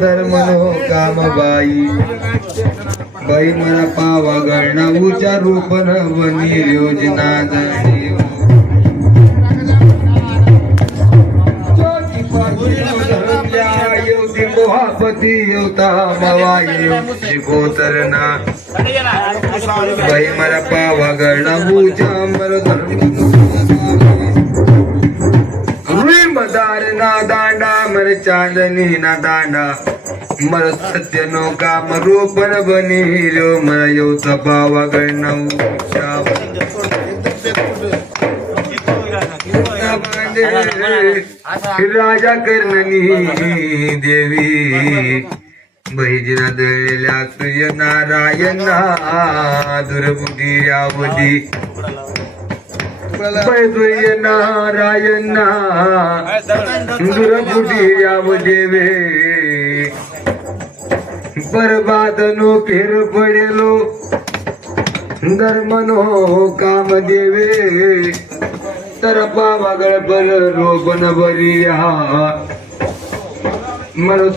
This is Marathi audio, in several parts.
धर्म हो काम बाई बाई मला पावा गळणा उचा रूपन बनी योजना जाणी येवती मोहापती येवता मावा येवती बाई मला पावा गळणा उचा मरो धर्म मदार ना दांडा मर चांदनी ना दांडा. मर सत्य नो काम रूपन बनी रो मर येऊ तपावा गणऊ राजा कर्णनी देवी. बहिजना दळलेल्या सूर्य नारायण दुर्बुद्धी यावधी पैदुय नारायणा दुर्बुद्धी याव देवे बरबाद नो फेर पडेलो धर्म नो काम देवे तर पावागळ बर रोपन बरिया मर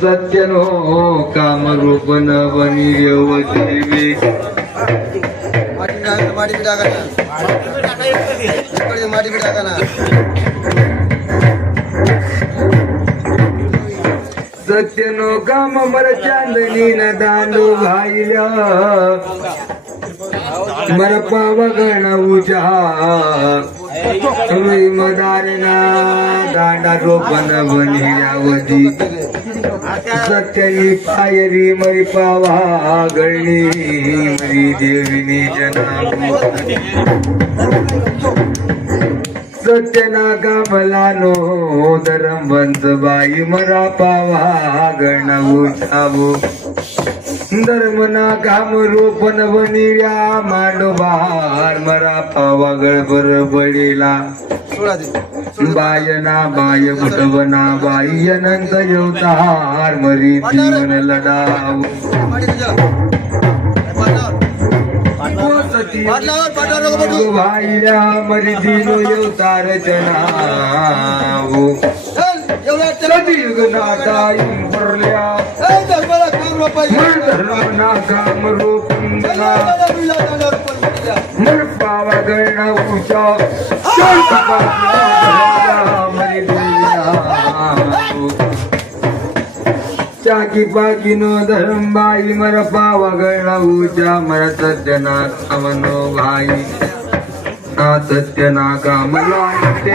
सत्य नो काम माटी माटी काम मर चांदनी न दांडू भाईल्या मर पाव गण उजा. मदारना दांडा रोपण बनिल्यावधी सत्यनी पायरी मरी पावा गळणी मरी देवीनी जना सत्यना मला नो धरमवंत बाई मरा पावा गण उठावो. धर्मना काम रोपन बनिल्या मांडोबार मरा पावा गळबर बळीला. सोडा दे बायना बाय बुटवना बाई अनंत येवतार मरी जीवन लढाव. भाईला मरी दिनो येवतार जनावो. सदयुग नाता इंपरल्या धर्मना काम पावा गणा चाकी पाकी नो धर्म बाई मर पावा गळा उजा मर सत्यना अमनो भाई ना सत्यना कामला ते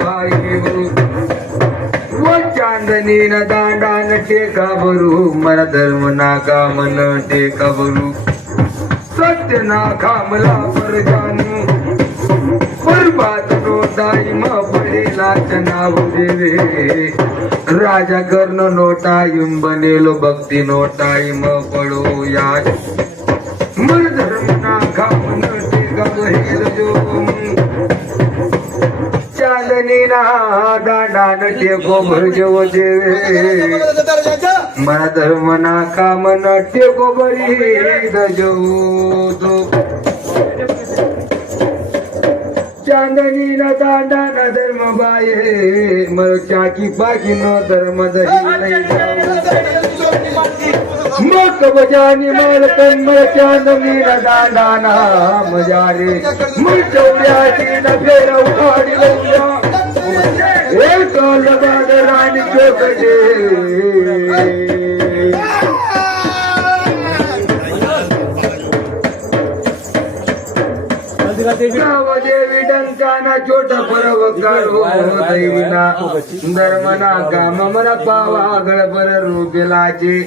भाई चांदनी न दांडा टेका भरू मर धर्म नाका मन टेका भरू सत्य नाका मला पर जानू बरबाद नो दाईम पडेला नाव देवे. राजा कर्ण नो टाईम बनेलो भक्ती नो टाईम पडो या मन धर्म नाका मन टेका बहेर जो चांदनी ना दांडा देवे मला धर्म ना काम चांदनी न दांडा न धर्म बाये मर चाकी पाकी न धर्म दही मक बजानी मल तन मर चांदनी न दांडा ना मजारे मर चौऱ्याची न फेर उखाडी लौया एक लगाड राणी चोकटे देवी डंकाना छोट परव काढो. दैना धर्मना काम मला पावा गळबर रूपेलाचे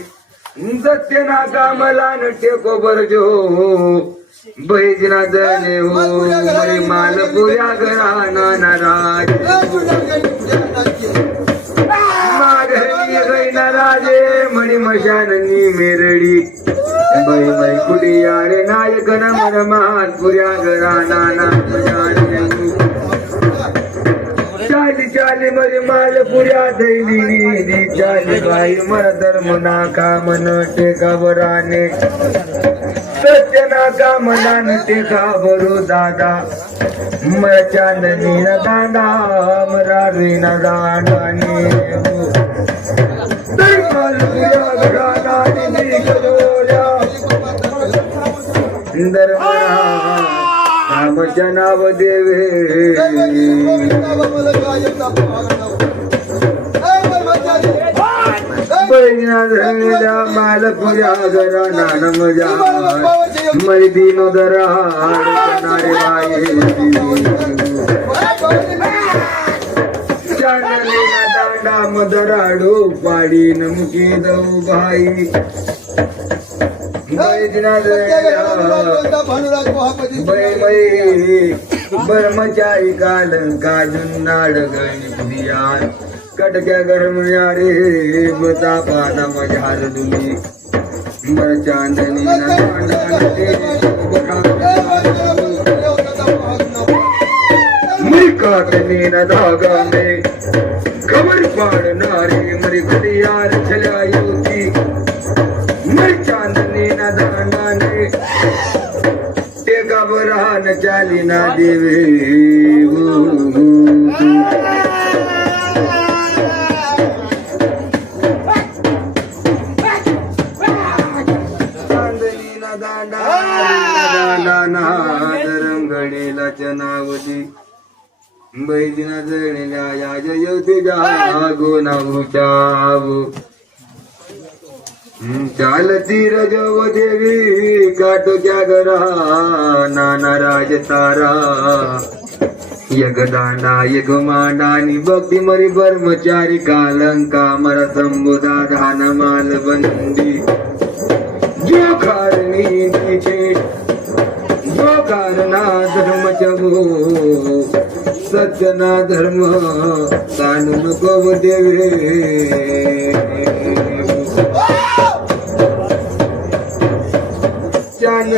सत्य ना कामला न टेको बरजो बैजना जले हो मरी माल पुऱ्या घराना नाराज. माघरी गैना राजे मणी मशाननी मेरडी. बै बै कुडी रे नायक न मन महान पुऱ्या घराना ना चाली चाली मरी माल पुऱ्या दैली चाली बाई मर धर्म नाका मन टेकावराने सत्य न टे घाबरू दादा मर चांदनी न दादा मरा रीना दाडाने माल दादा धर्म धर्मच्या नाव देवे बहिणा माल नान मजा मरी दिनो दरा नारे बाई। दांडा मदराडो पाडी नमकी दऊ भाई ब्रह्मचारी काल काजून नाड गणी कटक्या गरमया रे बता पाना मजार मर चांदनी काटने न धागा में खबर पाड़नारे मरी घड़ियार मर चांदनी न दांडा ने चाली ना देवे रंगणीला चनावती बैदिना जळल्या या जयवते जागो नाऊ चालती रजव देवी काटोच्या घरा नाना राज तारा. यग यगमांडानी यग भक्ती मरी ब्रह्मचारी कालंका मरा संबुधा धान माल बंदी. जो कारणी तिचे जो कारणा धर्म चगो सत्य धर्म ताणू नको देवे.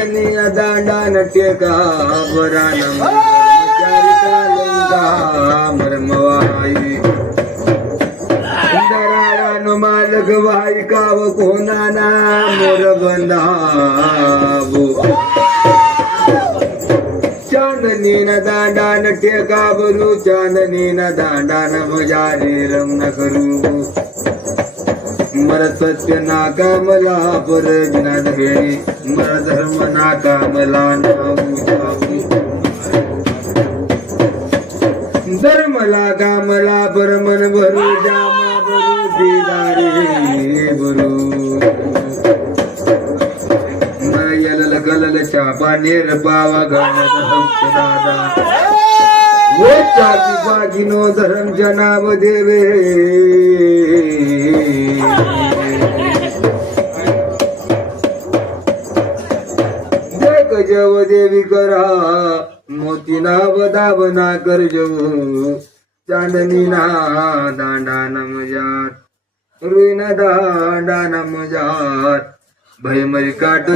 दांडा नटेका बरान मरमवाई दरारानो मालक वाई काव कोणाना मोर बंधावो चांदनी न दांडा न टेका बरू चांदनी न दांडा न बजारे रम न करू। मर सत्य ना कामला पर जनाद वेळी मर धर्म ना कामला नाऊ धर्मला कामला पर मन भरू जामा भरू दिदारे भरू मयलल गलल चापा नेर पावा गणत दादा. वो चाकी पागिनो धर्म जनाब देवे. कजव जव देवी करा मोती ना बदाबना करजव चांदनी ना दांडा नमजात रुईना दांडा नमजात भयमरी काट